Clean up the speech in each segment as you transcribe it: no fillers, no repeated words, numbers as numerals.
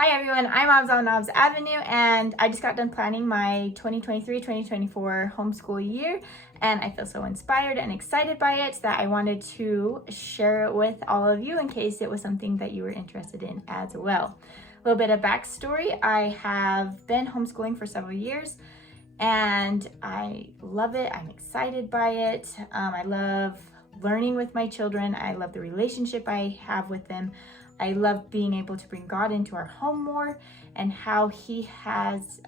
Hi everyone, I'm Obs on Obs Avenue, and I just got done planning my 2023-2024 homeschool year, and I feel so inspired and excited by it that I wanted to share it with all of you in case it was something that you were interested in as well. A little bit of backstory: I have been homeschooling for several years, and I love it. I'm excited by it. I love learning with my children. I love the relationship I have with them. I love being able to bring God into our home more and how He has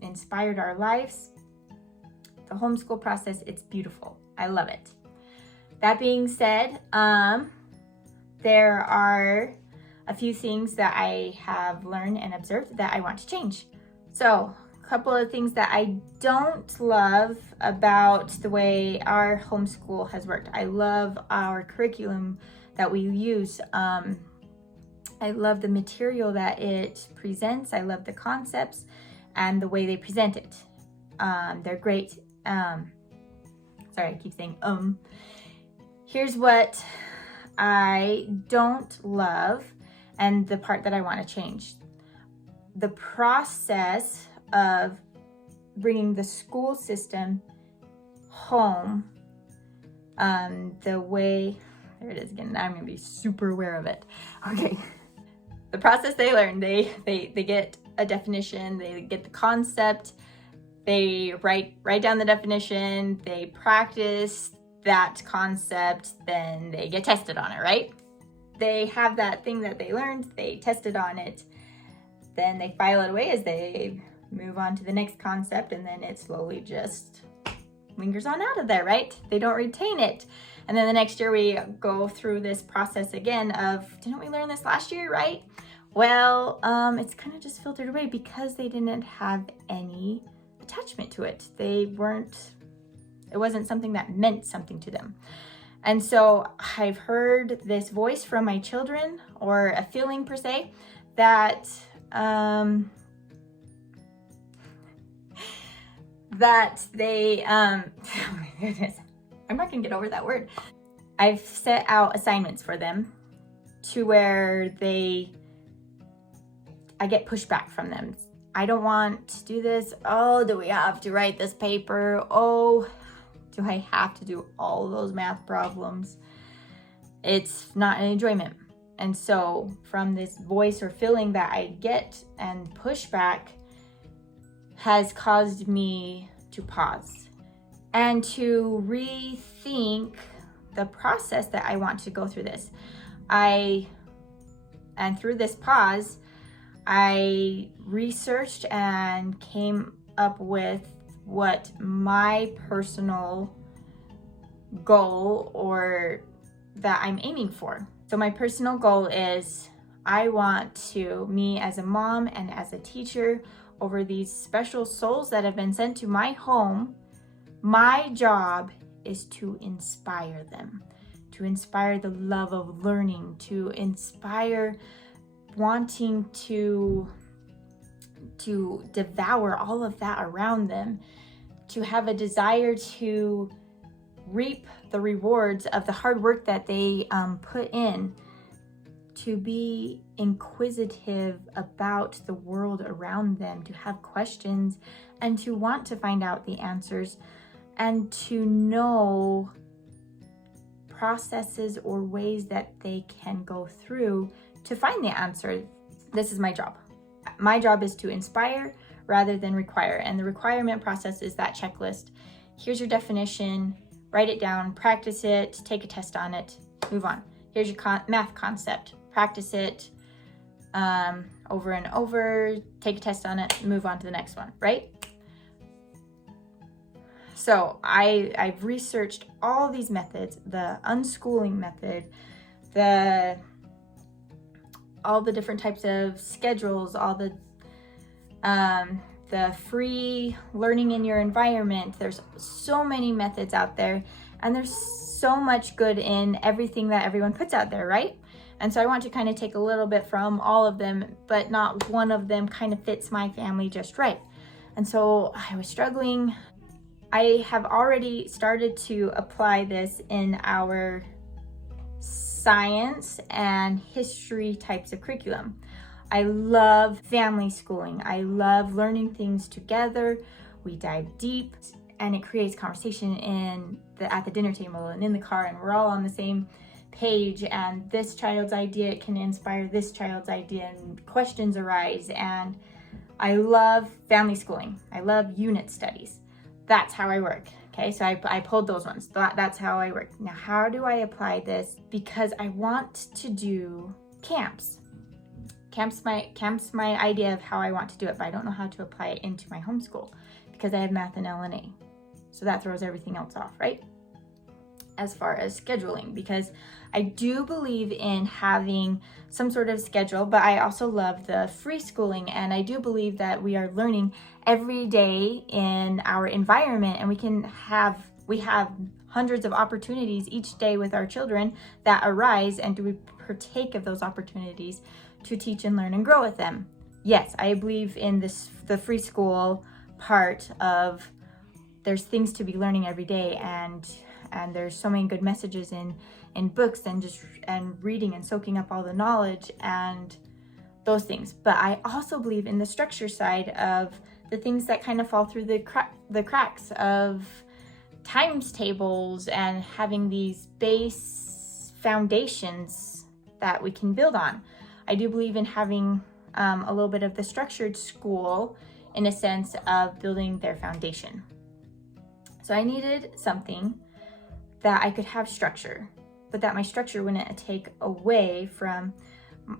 inspired our lives. The homeschool process, it's beautiful. I love it. That being said, there are a few things that I have learned and observed that I want to change. So, a couple of things that I don't love about the way our homeschool has worked. I love our curriculum that we use. I love the material that it presents. I love the concepts and the way they present it. They're great. Sorry, I keep saying Here's what I don't love and the part that I want to change. The process of bringing the school system home, the way, there it is again, now I'm going to be super aware of it. Okay. The process they learn, they get a definition, they get the concept, they write down the definition, they practice that concept, then they get tested on it, right? They have that thing that they learned, they tested on it, then they file it away as they move on to the next concept, and then it slowly just lingers on out of there, right? They don't retain it. And then the next year we go through this process again of, didn't we learn this last year, right? Well, it's kind of just filtered away because they didn't have any attachment to it. It wasn't something that meant something to them. And so I've heard this voice from my children, or a feeling per se, that they, oh my goodness, I'm not gonna get over that word. I've set out assignments for them to where I get pushback from them. I don't want to do this. Oh, do we have to write this paper? Oh, do I have to do all those math problems? It's not an enjoyment. And so from this voice or feeling that I get and pushback has caused me to pause and to rethink the process that I want to go through this. And through this pause, I researched and came up with what my personal goal or that I'm aiming for. So my personal goal is I want to, me as a mom and as a teacher over these special souls that have been sent to my home, my job is to inspire them, to inspire the love of learning, to inspire wanting to devour all of that around them, to have a desire to reap the rewards of the hard work that they put in, to be inquisitive about the world around them, to have questions and to want to find out the answers, and to know processes or ways that they can go through to find the answer. This is my job. My job is to inspire rather than require. And the requirement process is that checklist. Here's your definition, write it down, practice it, take a test on it, move on. Here's your math concept, practice it over and over, take a test on it, move on to the next one, right? So I've researched all these methods, the unschooling method, all the different types of schedules, all the free learning in your environment. There's so many methods out there, and there's so much good in everything that everyone puts out there, right? And so I want to kind of take a little bit from all of them, but not one of them kind of fits my family just right. And so I was struggling. I have already started to apply this in our science and history types of curriculum. I love family schooling. I love learning things together. We dive deep and it creates conversation at the dinner table and in the car, and we're all on the same page, and this child's idea can inspire this child's idea and questions arise. And I love family schooling. I love unit studies. That's how I work. Okay, so I pulled those ones. That's how I work. Now, how do I apply this? Because I want to do camps. Camp's my idea of how I want to do it, but I don't know how to apply it into my homeschool because I have math and LNA. So that throws everything else off, right? As far as scheduling, because I do believe in having some sort of schedule, but I also love the free schooling, and I do believe that we are learning every day in our environment, and we have hundreds of opportunities each day with our children that arise, and do we partake of those opportunities to teach and learn and grow with them? Yes, I believe in the free school part of there's things to be learning every day, and there's so many good messages in books and reading and soaking up all the knowledge and those things. But I also believe in the structure side of the things that kind of fall through the cracks of times tables and having these base foundations that we can build on. I do believe in having a little bit of the structured school in a sense of building their foundation. So I needed something that I could have structure, but that my structure wouldn't take away from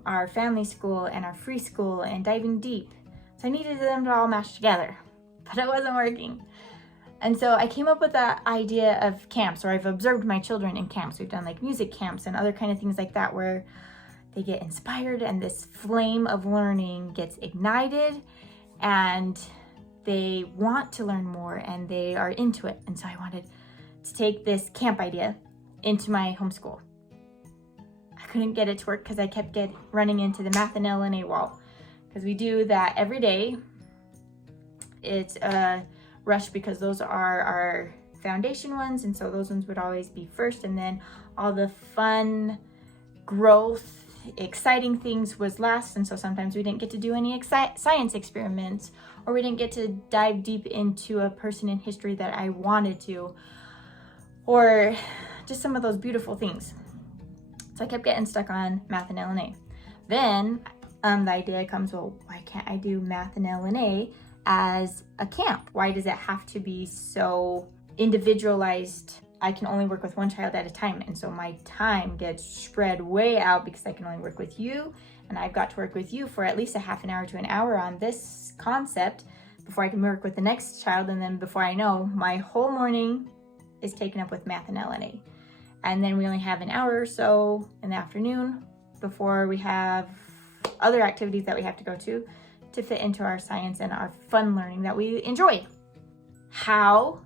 our family school and our free school and diving deep. So I needed them to all match together, but it wasn't working. And so I came up with the idea of camps, or I've observed my children in camps. We've done like music camps and other kind of things like that, where they get inspired and this flame of learning gets ignited and they want to learn more and they are into it. And so I wanted to take this camp idea into my homeschool. I couldn't get it to work because I kept running into the math and LNA wall, because we do that every day. It's a rush because those are our foundation ones, and so those ones would always be first, and then all the fun, growth, exciting things was last. And so sometimes we didn't get to do any science experiments, or we didn't get to dive deep into a person in history that I wanted to, or just some of those beautiful things. So I kept getting stuck on math and LNA. Then the idea comes, well, why can't I do math and LNA as a camp? Why does it have to be so individualized? I can only work with one child at a time, and so my time gets spread way out because I can only work with you, and I've got to work with you for at least a half an hour to an hour on this concept before I can work with the next child, and then before I know, my whole morning is taken up with math and LNA. And then we only have an hour or so in the afternoon before we have other activities that we have to go to fit into our science and our fun learning that we enjoy. How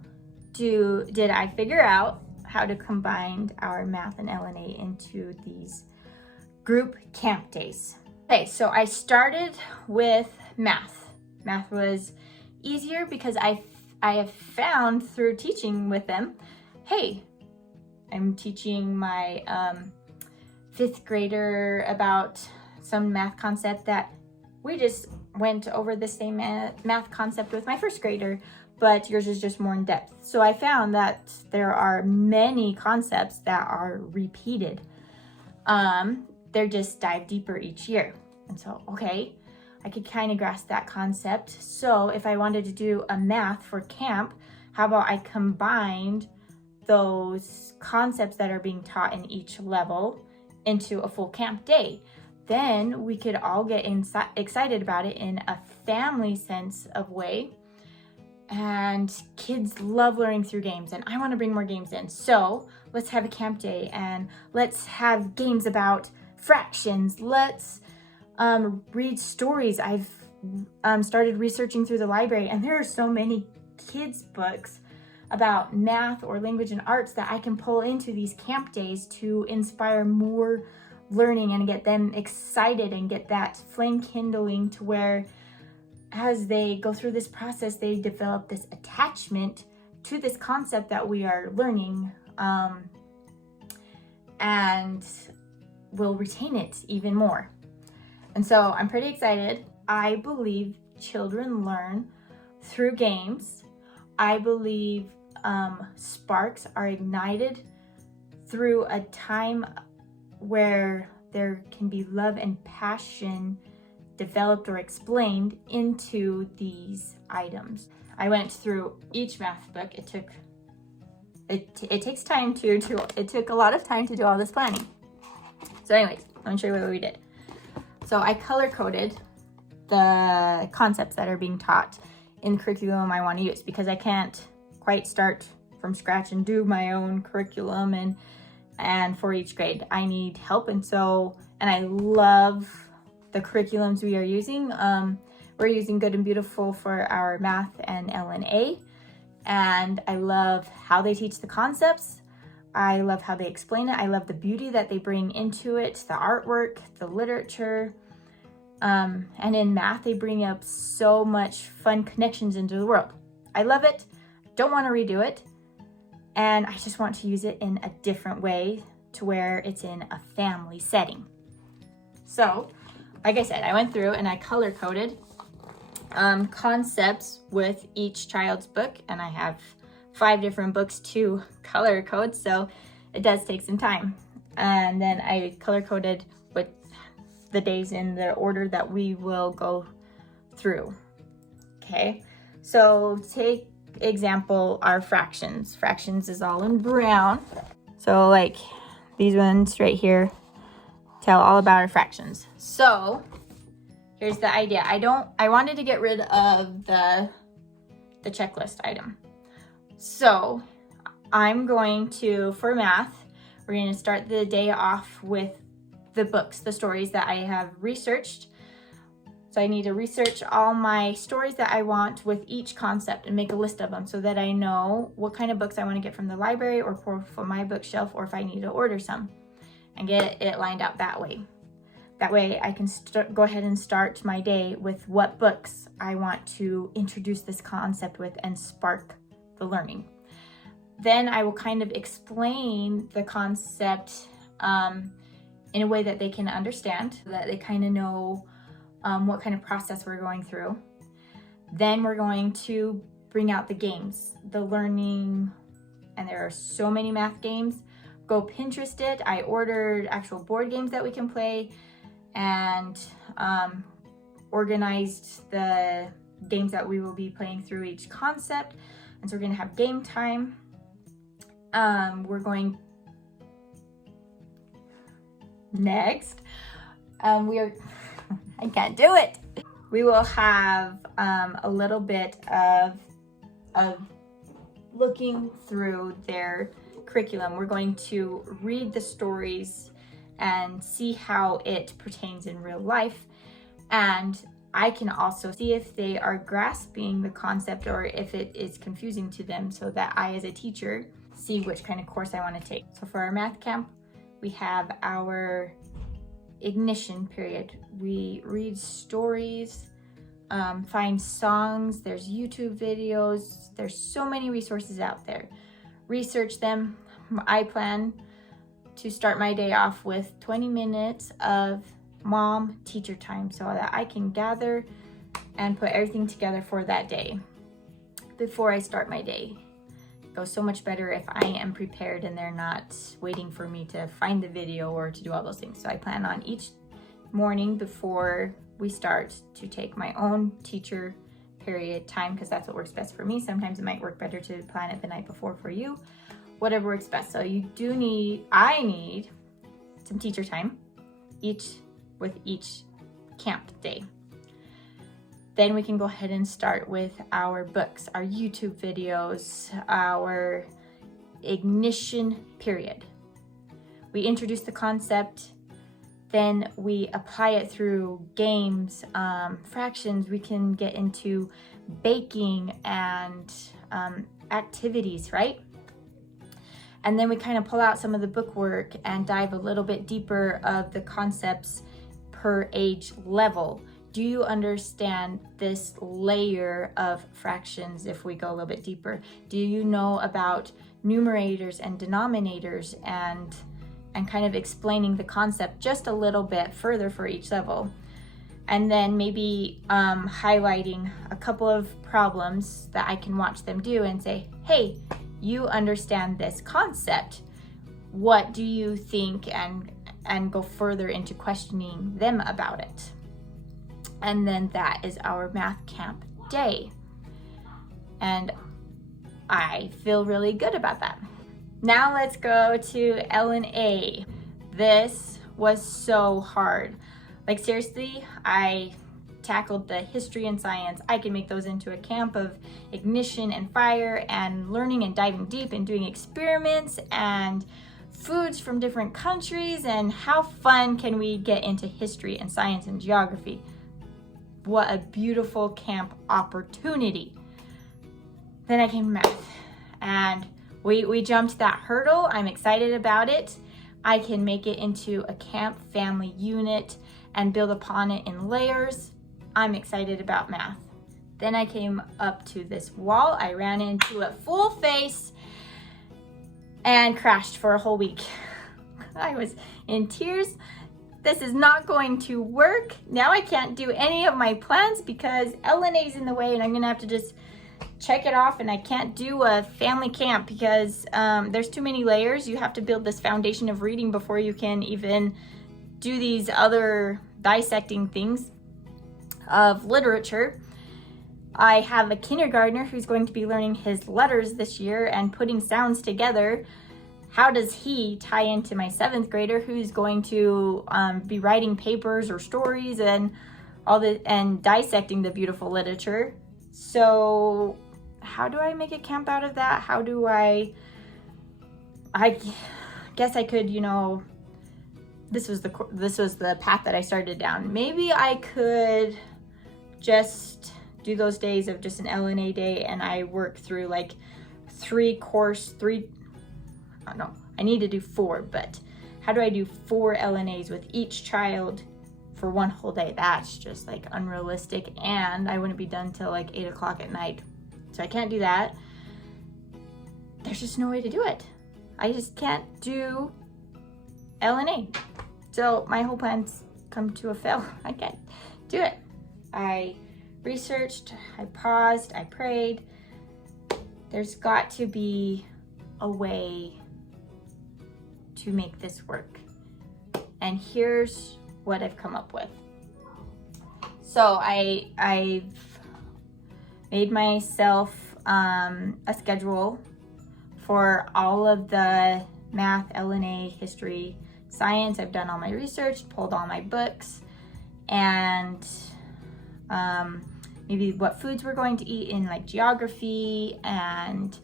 did I figure out how to combine our math and LNA into these group camp days? Okay, so I started with math. Math was easier because I have found through teaching with them, hey, I'm teaching my 5th grader about some math concept that we just went over the same math concept with my 1st grader, but yours is just more in depth. So I found that there are many concepts that are repeated. They're just dive deeper each year. And so, okay, I could kind of grasp that concept. So if I wanted to do a math for camp, how about I combined those concepts that are being taught in each level into a full camp day? Then we could all get excited about it in a family sense of way. And kids love learning through games, and I want to bring more games in. So let's have a camp day and let's have games about fractions. Let's read stories. I've started researching through the library, and there are so many kids' books about math or language and arts that I can pull into these camp days to inspire more learning and get them excited and get that flame kindling to where as they go through this process, they develop this attachment to this concept that we are learning, and will retain it even more. And so I'm pretty excited. I believe children learn through games. I believe sparks are ignited through a time where there can be love and passion developed or explained into these items. I went through each math book. It takes time it took a lot of time to do all this planning. So anyways, let me show you what we did. So I color coded the concepts that are being taught in the curriculum I want to use, because I can't quite start from scratch and do my own curriculum and for each grade I need help. And I love the curriculums we are using. We're using Good and Beautiful for our math and LNA, and I love how they teach the concepts. I love how they explain it. I love the beauty that they bring into it, the artwork, the literature. And in math, they bring up so much fun connections into the world. I love it. Don't want to redo it. And I just want to use it in a different way to where it's in a family setting. So, like I said, I went through and I color coded concepts with each child's book, and I have 5 different books to color code, so it does take some time. And then I color coded with the days in the order that we will go through. Okay, so take example our fractions. Fractions is all in brown. So like these ones right here tell all about our fractions. So here's the idea. I wanted to get rid of the checklist item. So I'm going to, for math, we're going to start the day off with the books, the stories that I have researched. So I need to research all my stories that I want with each concept and make a list of them so that I know what kind of books I want to get from the library or for my bookshelf, or if I need to order some, and get it lined out that way. That way I can go ahead and start my day with what books I want to introduce this concept with and spark the learning. Then I will kind of explain the concept in a way that they can understand, so that they kind of know what kind of process we're going through. Then we're going to bring out the games, the learning, and there are so many math games. Go Pinterest it. I ordered actual board games that we can play, and organized the games that we will be playing through each concept. And so we're going to have game time. We're going next. I can't do it. We will have a little bit of looking through their curriculum. We're going to read the stories and see how it pertains in real life. And I can also see if they are grasping the concept or if it is confusing to them, so that I, as a teacher, see which kind of course I want to take. So for our math camp, we have our ignition period. We read stories, find songs, there's YouTube videos, there's so many resources out there. Research them. I plan to start my day off with 20 minutes of mom teacher time so that I can gather and put everything together for that day before I start my day. It goes so much better if I am prepared and they're not waiting for me to find the video or to do all those things. So I plan on each morning before we start to take my own teacher period time, because that's what works best for me. Sometimes it might work better to plan it the night before for you. Whatever works best. So I need some teacher time with each camp day. Then we can go ahead and start with our books, our YouTube videos, our ignition period. We introduce the concept, then we apply it through games, fractions. We can get into baking and activities, right? And then we kind of pull out some of the bookwork and dive a little bit deeper of the concepts per age level. Do you understand this layer of fractions if we go a little bit deeper? Do you know about numerators and denominators, and kind of explaining the concept just a little bit further for each level? and then maybe highlighting a couple of problems that I can watch them do and say, hey, you understand this concept. What do you think? And go further into questioning them about it. And then that is our math camp day. And I feel really good about that. Now let's go to L&A. This was so hard. Like seriously, I tackled the history and science. I can make those into a camp of ignition and fire and learning and diving deep and doing experiments and foods from different countries, and how fun can we get into history and science and geography. What a beautiful camp opportunity. Then I came to math, and we jumped that hurdle. I'm excited about it. I can make it into a camp family unit and build upon it in layers. I'm excited about math. Then I came up to this wall. I ran into it full face and crashed for a whole week. I was in tears. This is not going to work. Now I can't do any of my plans because L&A is in the way, and I'm gonna have to just check it off, and I can't do a family camp because there's too many layers. You have to build this foundation of reading before you can even do these other dissecting things of literature. I have a kindergartner who's going to be learning his letters this year and putting sounds together. How does he tie into my 7th grader who's going to be writing papers or stories and and dissecting the beautiful literature? So how do I make a camp out of that? How do I guess I could, this was the path that I started down. Maybe I could just do those days of just an L&A day, and I work through like I need to do 4, but how do I do 4 L&As with each child for one whole day? That's just like unrealistic, and I wouldn't be done till like 8 o'clock at night. So I can't do that. There's just no way to do it. I just can't do L&A. So my whole plan's come to a fail. I can't do it. I researched, I paused, I prayed. There's got to be a way to make this work. And here's what I've come up with. So I've made myself a schedule for all of the math, L&A, history, science. I've done all my research, pulled all my books, and maybe what foods we're going to eat in like geography, and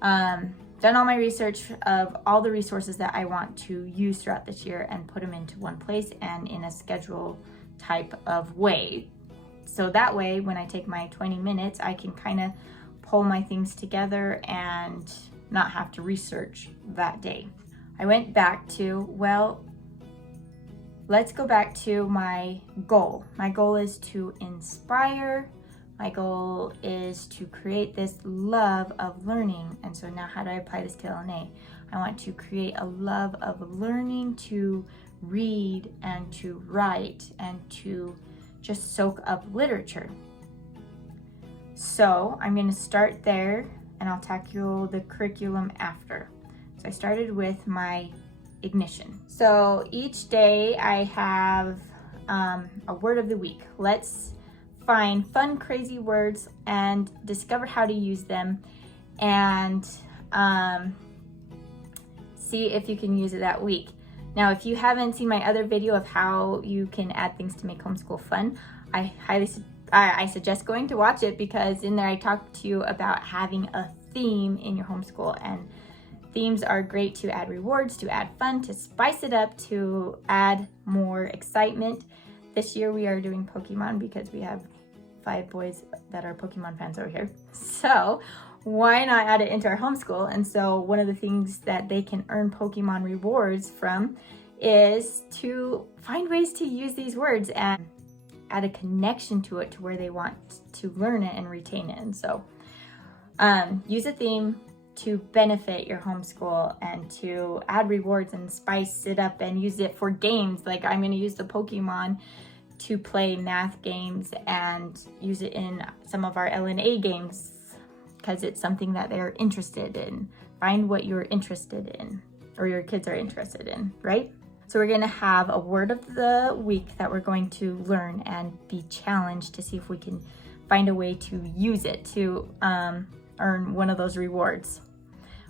done all my research of all the resources that I want to use throughout this year and put them into one place and in a schedule type of way. So that way, when I take my 20 minutes, I can kind of pull my things together and not have to research that day. I went back to, well, let's go back to my goal. My goal is to inspire. My goal is to create this love of learning. And so now how do I apply this to L&A? I want to create a love of learning to read and to write and to just soak up literature. So I'm going to start there, and I'll tackle the curriculum after. So I started with my ignition. So each day I have a word of the week. Let's find fun, crazy words and discover how to use them, and see if you can use it that week. Now, if you haven't seen my other video of how you can add things to make homeschool fun, I suggest going to watch it, because in there I talk to you about having a theme in your homeschool, and themes are great to add rewards, to add fun, to spice it up, to add more excitement. This year we are doing Pokemon because we have 5 boys that are Pokemon fans over here. So why not add it into our homeschool? And so one of the things that they can earn Pokemon rewards from is to find ways to use these words and add a connection to it to where they want to learn it and retain it. And so use a theme to benefit your homeschool and to add rewards and spice it up and use it for games. Like I'm going to use the Pokemon to play math games and use it in some of our LNA games because it's something that they're interested in. Find what you're interested in or your kids are interested in, right? So we're gonna have a word of the week that we're going to learn and be challenged to see if we can find a way to use it to earn one of those rewards.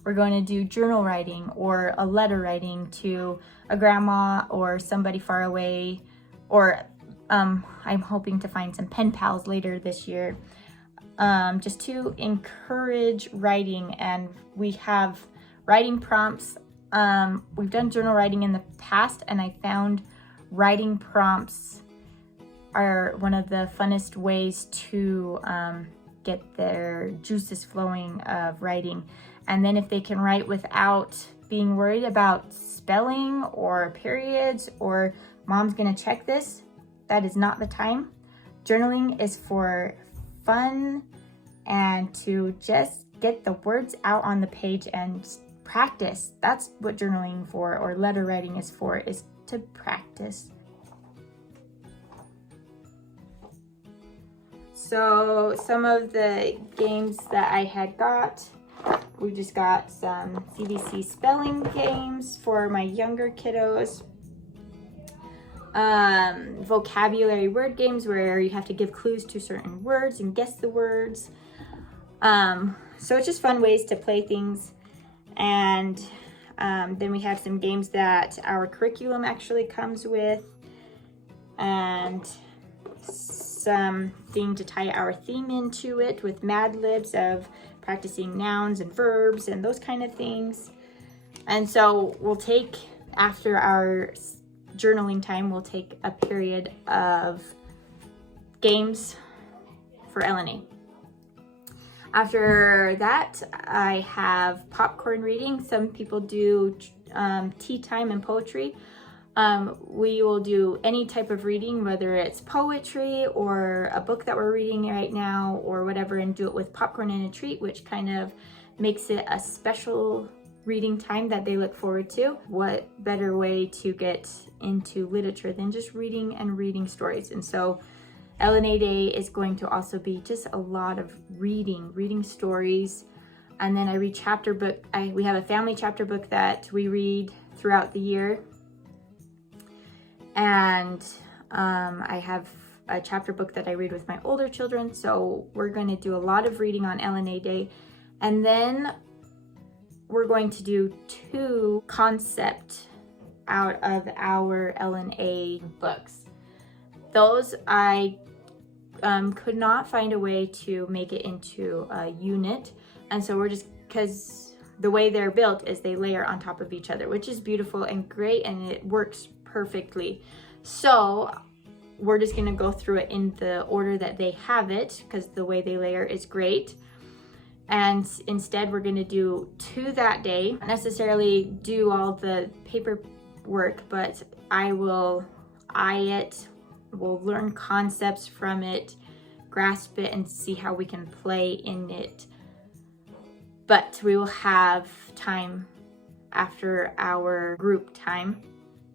We're going to do journal writing or a letter writing to a grandma or somebody far away, or I'm hoping to find some pen pals later this year, just to encourage writing. And we have writing prompts. We've done journal writing in the past, and I found writing prompts are one of the funnest ways to get their juices flowing of writing. And then if they can write without being worried about spelling or periods or mom's gonna check this, that is not the time. Journaling is for fun and to just get the words out on the page and practice. That's what journaling for, or letter writing is for, is to practice. So some of the games that I had got, we just got some CVC spelling games for my younger kiddos. Vocabulary word games where you have to give clues to certain words and guess the words. So it's just fun ways to play things. And then we have some games that our curriculum actually comes with, and something to tie our theme into it with Mad Libs of practicing nouns and verbs and those kind of things. And so we'll take, after our journaling time, we'll take a period of games for LNA. After that, I have popcorn reading. Some people do tea time and poetry. We will do any type of reading, whether it's poetry or a book that we're reading right now or whatever, and do it with popcorn and a treat, which kind of makes it a special reading time that they look forward to. What better way to get into literature than just reading and reading stories? And so LNA Day is going to also be just a lot of reading stories. And then I read chapter book. We have a family chapter book that we read throughout the year. And I have a chapter book that I read with my older children. So we're going to do a lot of reading on LNA Day. And then we're going to do 2 concepts out of our LNA books. Those I could not find a way to make it into a unit. And so we're just, because the way they're built is they layer on top of each other, which is beautiful and great, and it works perfectly. So we're just gonna go through it in the order that they have it, because the way they layer is great. And instead we're gonna do 2 that day. Not necessarily do all the paperwork, but I will eye it, we'll learn concepts from it, grasp it, and see how we can play in it. But we will have time after our group time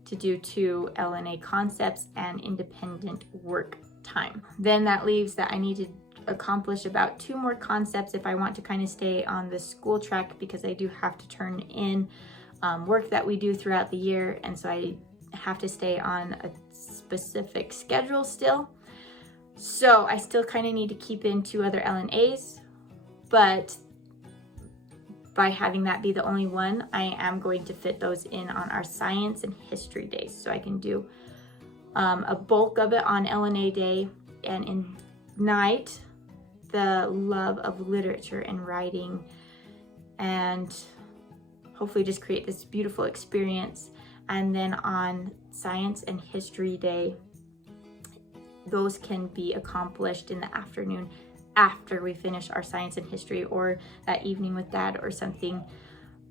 to do 2 LNA concepts and independent work time. Then that leaves that I need to accomplish about 2 more concepts if I want to kind of stay on the school track, because I do have to turn in work that we do throughout the year, and so I have to stay on a specific schedule still. So I still kind of need to keep in 2 other LNAs, but by having that be the only one, I am going to fit those in on our science and history days. So I can do a bulk of it on LNA Day and ignite the love of literature and writing, and hopefully just create this beautiful experience. And then on Science and History Day, those can be accomplished in the afternoon after we finish our science and history, or that evening with dad or something.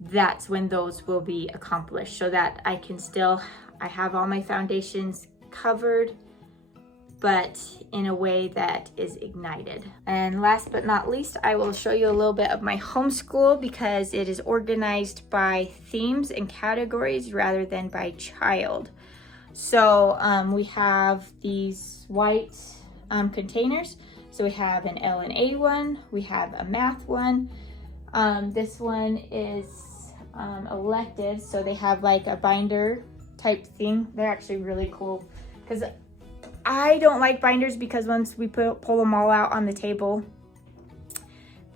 That's when those will be accomplished, so that I can still, I have all my foundations covered, but in a way that is ignited. And last but not least, I will show you a little bit of my homeschool, because it is organized by themes and categories rather than by child. So we have these white containers. So we have an L and A one, we have a math one. This one is elective, so they have like a binder type thing. They're actually really cool because I don't like binders because once we pull them all out on the table,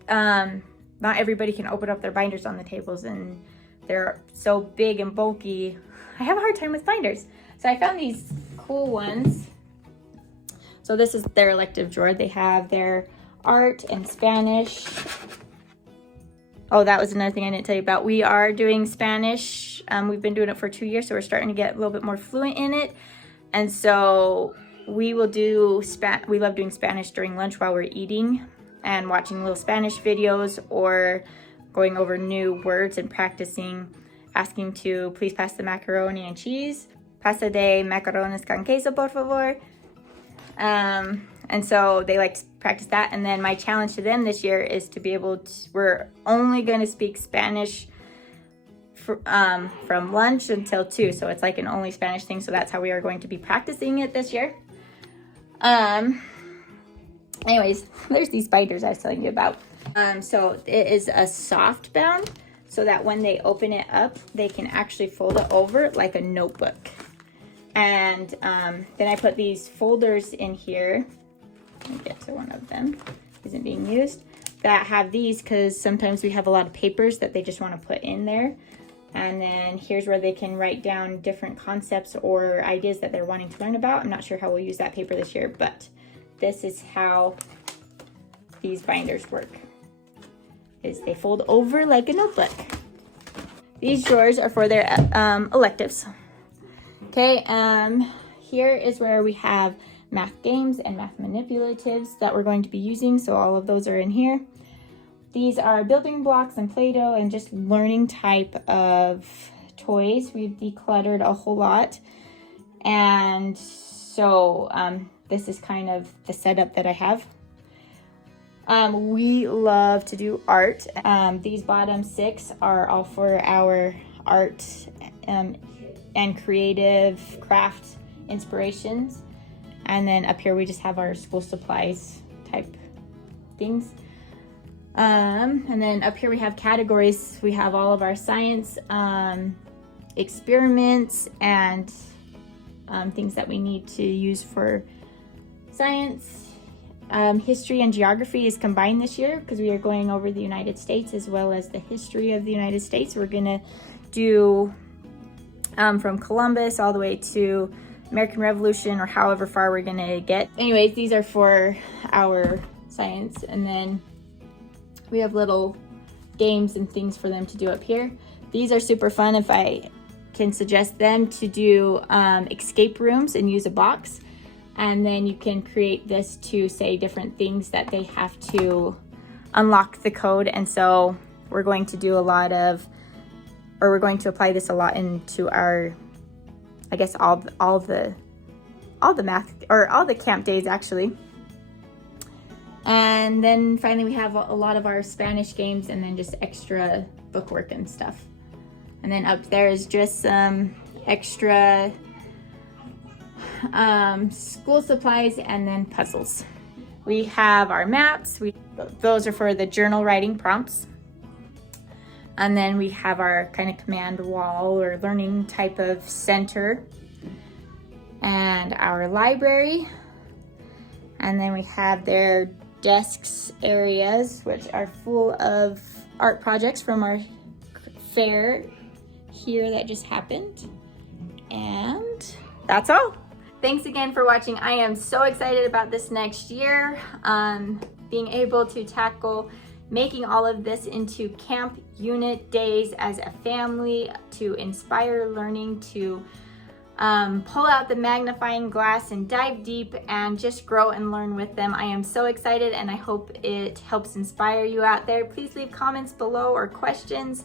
not everybody can open up their binders on the tables, and they're so big and bulky. I have a hard time with binders. So I found these cool ones. So this is their elective drawer. They have their art and Spanish. Oh, that was another thing I didn't tell you about. We are doing Spanish. We've been doing it for 2 years, so we're starting to get a little bit more fluent in it. And so we will do, we love doing Spanish during lunch while we're eating and watching little Spanish videos or going over new words and practicing, asking to please pass the macaroni and cheese. Pasta de macarrones con queso, por favor. And so they like to practice that. And then my challenge to them this year is to be able to, we're only going to speak Spanish from lunch until 2. So it's like an only Spanish thing. So that's how we are going to be practicing it this year. Anyways, there's these binders I was telling you about. So it is a soft bound so that when they open it up, they can actually fold it over like a notebook. And then I put these folders in here. Let me get to one of them. Isn't being used. That have these because sometimes we have a lot of papers that they just want to put in there. And then here's where they can write down different concepts or ideas that they're wanting to learn about. I'm not sure how we'll use that paper this year, but this is how these binders work. Is they fold over like a notebook. These drawers are for their electives. Okay, here is where we have math games and math manipulatives that we're going to be using. So all of those are in here. These are building blocks and Play-Doh and just learning type of toys. We've decluttered a whole lot. And so this is kind of the setup that I have. We love to do art. These bottom 6 are all for our art and creative craft inspirations. And then up here we just have our school supplies type things. And then up here we have categories. We have all of our science experiments and things that we need to use for science. History and geography is combined this year because we are going over the United States as well as the history of the United States. We're gonna do from Columbus all the way to American Revolution or however far we're gonna get. Anyways, these are for our science, and then we have little games and things for them to do up here. These are super fun. If I can suggest them to do escape rooms and use a box, and then you can create this to say different things that they have to unlock the code. And so we're going to do a lot of, or we're going to apply this a lot into our, I guess all the math, or all the camp days actually. And then finally we have a lot of our Spanish games and then just extra bookwork and stuff. And then up there is just some extra school supplies and then puzzles. We have our maps. Those are for the journal writing prompts. And then we have our kind of command wall or learning type of center. And our library. And then we have their desks areas, which are full of art projects from our fair here that just happened. And that's all. Thanks again for watching. I am so excited about this next year. Being able to tackle making all of this into camp unit days as a family, to inspire learning, to pull out the magnifying glass and dive deep and just grow and learn with them. I am so excited, and I hope it helps inspire you out there. Please leave comments below or questions,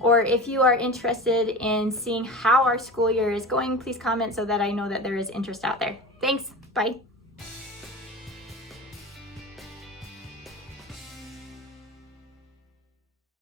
or if you are interested in seeing how our school year is going, please comment so that I know that there is interest out there. Thanks, bye.